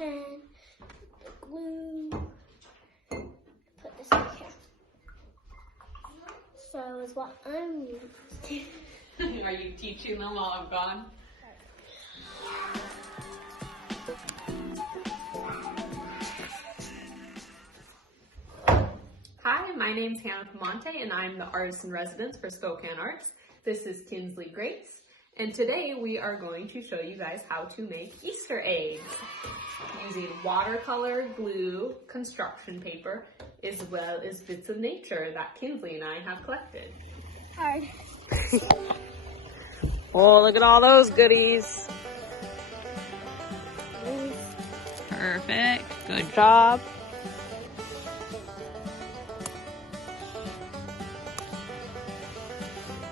pen, the glue. Put this in here. So is what I'm using. Are you teaching them while I'm gone? Hi, my name's Hannah Pomante and I'm the Artist-in-Residence for Spokane Arts. This is Kinsley Grace, and today we are going to show you guys how to make Easter eggs using watercolor, glue, construction paper, as well as bits of nature that Kinsley and I have collected. Hard. Oh, look at all those goodies. Perfect. Good job.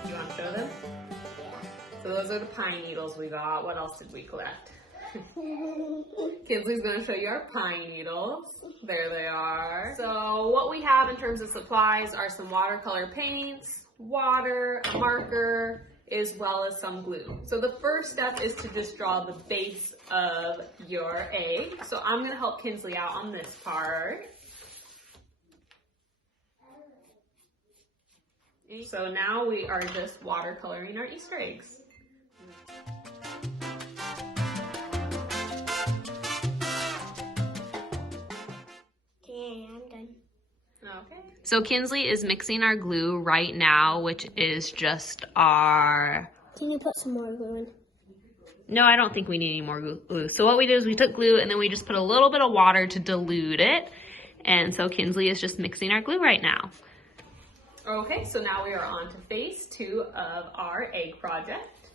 You want to show them? So those are the pine needles we got. What else did we collect? Kinsley's going to show you our pine needles. There they are. So what we have in terms of supplies are some watercolor paints, water, a marker, as well as some glue. So the first step is to just draw the base of your egg. So I'm going to help Kinsley out on this part. So now we are just watercoloring our Easter eggs. Okay, I'm done. Okay. So Kinsley is mixing our glue right now, which is just our... Can you put some more glue in? No, I don't think we need any more glue. So what we did is we took glue and then we just put a little bit of water to dilute it. And so Kinsley is just mixing our glue right now. Okay, so now we are on to phase 2 of our egg project.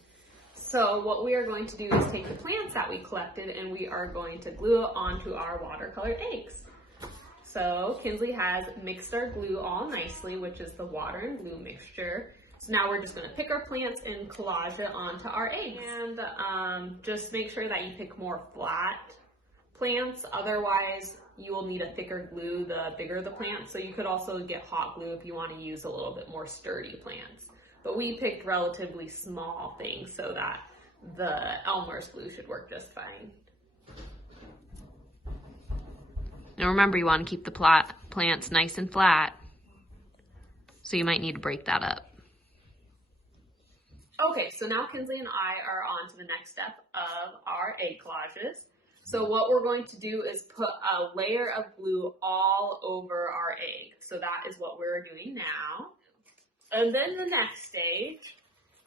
So what we are going to do is take the plants that we collected and we are going to glue it onto our watercolored eggs. So Kinsley has mixed our glue all nicely, which is the water and glue mixture. So now we're just going to pick our plants and collage it onto our eggs. And just make sure that you pick more flat plants, otherwise you will need a thicker glue the bigger the plant. So you could also get hot glue if you want to use a little bit more sturdy plants. But we picked relatively small things so that the Elmer's glue should work just fine. And remember, you want to keep the plants nice and flat, so you might need to break that up. Okay, so now Kinsley and I are on to the next step of our egg collages. So what we're going to do is put a layer of glue all over our egg. So that is what we're doing now. And then the next stage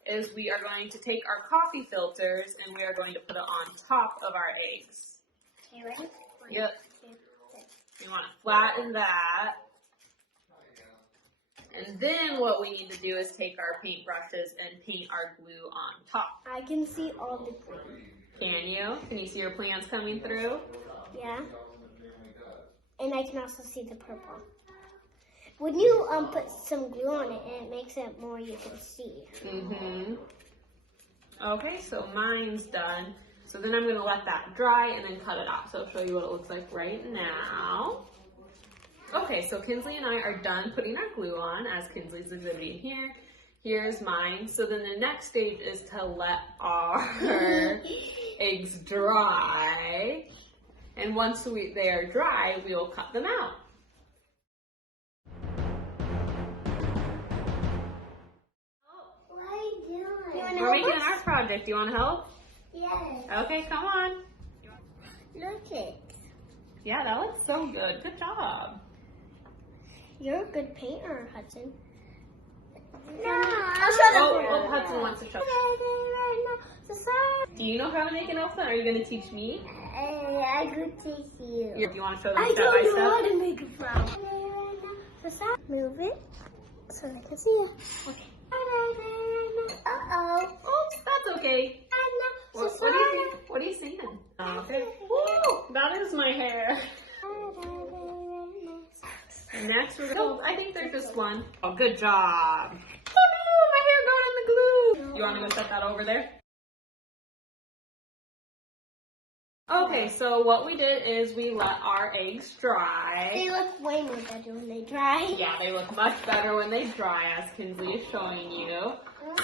is we are going to take our coffee filters and we are going to put it on top of our eggs. Okay, ready? Yep. You want to flatten that. And then what we need to do is take our paintbrushes and paint our glue on top. I can see all the glue. Can you? Can you see your plants coming through? Yeah. And I can also see the purple. When you put some glue on it, it makes it more you can see. Mm-hmm. Okay, so mine's done. So then I'm going to let that dry and then cut it out. So I'll show you what it looks like right now. Okay, so Kinsley and I are done putting our glue on, as Kinsley's exhibiting here. Here's mine. So then the next stage is to let our eggs dry. And once they are dry, we will cut them out. What are you doing? We're making an art project. Do you want to help? Yes. Okay, come on. Look it. Yeah, that looks so good. Good job. You're a good painter, Hudson. No. Oh, Hudson wants to show. Do you know how to make an elephant? Are you going to teach me? I could teach you. Do you want to show them I step by don't know how step? to make a flower. Move it so I can see it. Okay. Uh-oh. Oh, that's okay. What do you think? What are you singing? Okay. Woo! That is my hair. Next we're going. I think there's just one. Oh, good job. Oh no, my hair got in the glue. You want me to set that over there? Okay, so what we did is we let our eggs dry. They look way more better when they dry. Yeah, they look much better when they dry, as Kinsley is showing you.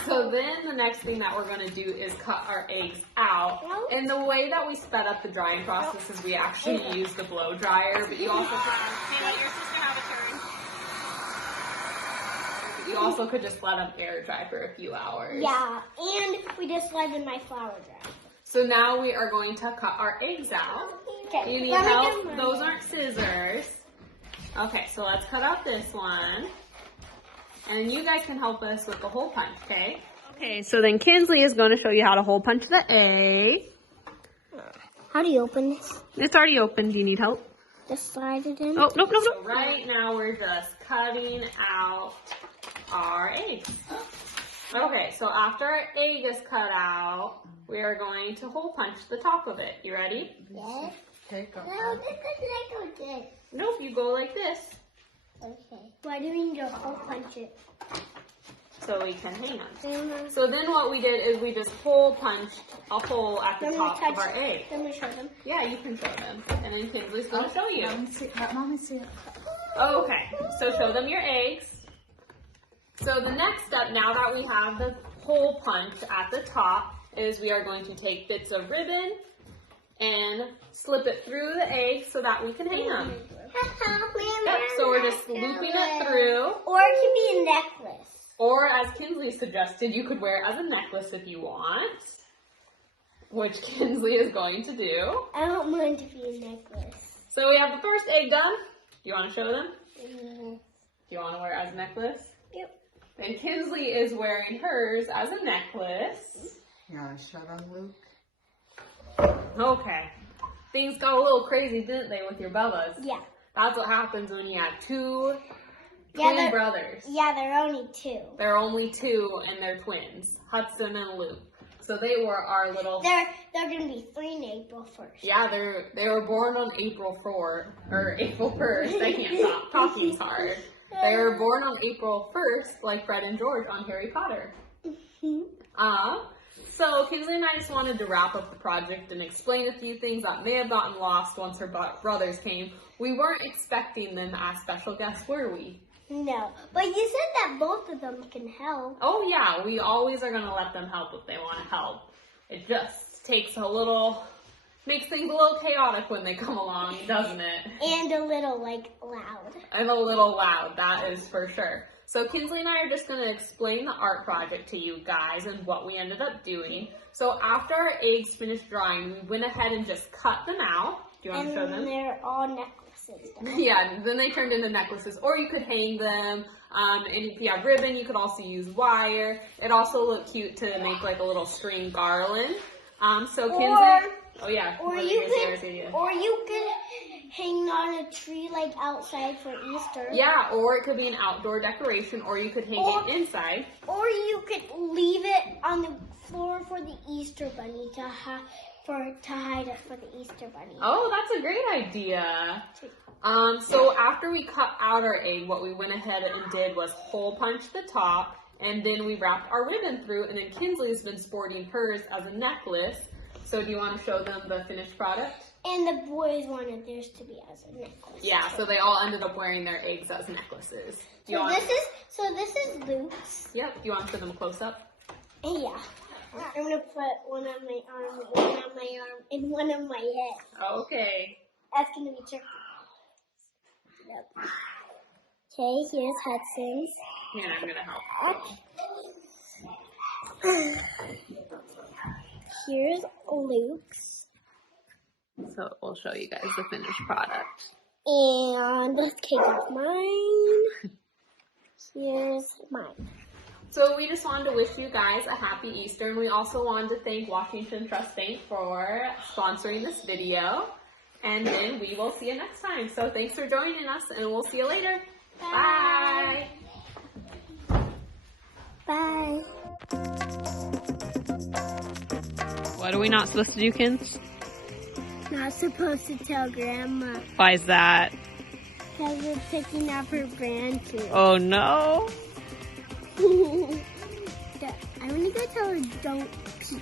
So then the next thing that we're going to do is cut our eggs out. And the way that we sped up the drying process is we actually use the blow dryer, but you also could, Hannah, your sister have a turn. You also could just let them air dry for a few hours. Yeah, and we just let in my flour dry. So now we are going to cut our eggs out. Okay. You need help? Those aren't scissors. Okay, so let's cut out this one. And you guys can help us with the hole punch, okay? Okay, so then Kinsley is going to show you how to hole punch the egg. How do you open this? It's already open. Do you need help? Just slide it in? Oh, nope. So right now we're just cutting out our eggs. Okay, so after our egg is cut out, we are going to hole punch the top of it. You ready? Yes. Okay, go. No, this is like this. Nope, you go like this. Okay. Why do we need to hole punch it? So we can hang on. So then what we did is we just hole punched a hole at the top of our egg. Let me show them. Yeah, you can show them. And then Kinsley's going to show you. Let Mommy see it. Okay, so show them your eggs. So the next step, now that we have the hole punch at the top, is we are going to take bits of ribbon and slip it through the egg so that we can hang them. Yep, so we're just looping it through. Or it can be a necklace. Or as Kinsley suggested, you could wear it as a necklace if you want, which Kinsley is going to do. I don't want it to be a necklace. So we have the first egg done. Do you want to show them? Mm-hmm. Do you want to wear it as a necklace? Yep. Then Kinsley is wearing hers as a necklace. You want to show them, Luke? Okay. Things got a little crazy, didn't they, with your Bubba's? Yeah. That's what happens when you have two twin brothers. Yeah, they're only two. They're only two, and they're twins, Hudson and Luke. So they were our little. They're gonna be 3 in April 1st. Yeah, they were born on April 1st. I can't stop. Talking's hard. They were born on April 1st, like Fred and George on Harry Potter. So Kinsley and I just wanted to wrap up the project and explain a few things that may have gotten lost once her brothers came. We weren't expecting them as special guests, were we? No, but you said that both of them can help. Oh yeah, we always are going to let them help if they want to help. It just takes makes things a little chaotic when they come along, doesn't it? And a little, loud. And a little loud, that is for sure. So Kinsley and I are just going to explain the art project to you guys and what we ended up doing. So after our eggs finished drying, we went ahead and just cut them out. Do you want to show them? And they're all necklaces. Yeah, then they turned into necklaces. Or you could hang them. And if you have ribbon, you could also use wire. It also looked cute to make like a little string garland. So Kinsley... Oh yeah. Or you could hang on a tree outside for Easter. Yeah, or it could be an outdoor decoration, or you could hang it inside. Or you could leave it on the floor for the Easter bunny to hide it for the Easter bunny. Oh, that's a great idea. So after we cut out our egg, what we went ahead and did was hole punch the top, and then we wrapped our ribbon through, and then Kinsley's been sporting hers as a necklace. So do you want to show them the finished product? And the boys wanted theirs to be as a necklace. Yeah, so they all ended up wearing their eggs as necklaces. This is Luke's. Yep. You want to put them close up? Yeah. I'm gonna put one on my arm, one on my arm, and one on my head. Okay. That's gonna be tricky. Yep. Okay, here's Hudson's. Yeah, I'm gonna help. Here's Luke's. So we'll show you guys the finished product. And let's take off mine. Here's mine. So we just wanted to wish you guys a happy Easter, and we also wanted to thank Washington Trust Bank for sponsoring this video. And then we will see you next time. So thanks for joining us, and we'll see you later. Bye. Bye. What are we not supposed to do, Kins? Not supposed to tell Grandma. Why is that? Because we're picking up her branches. Oh no. I'm gonna go tell her don't peek.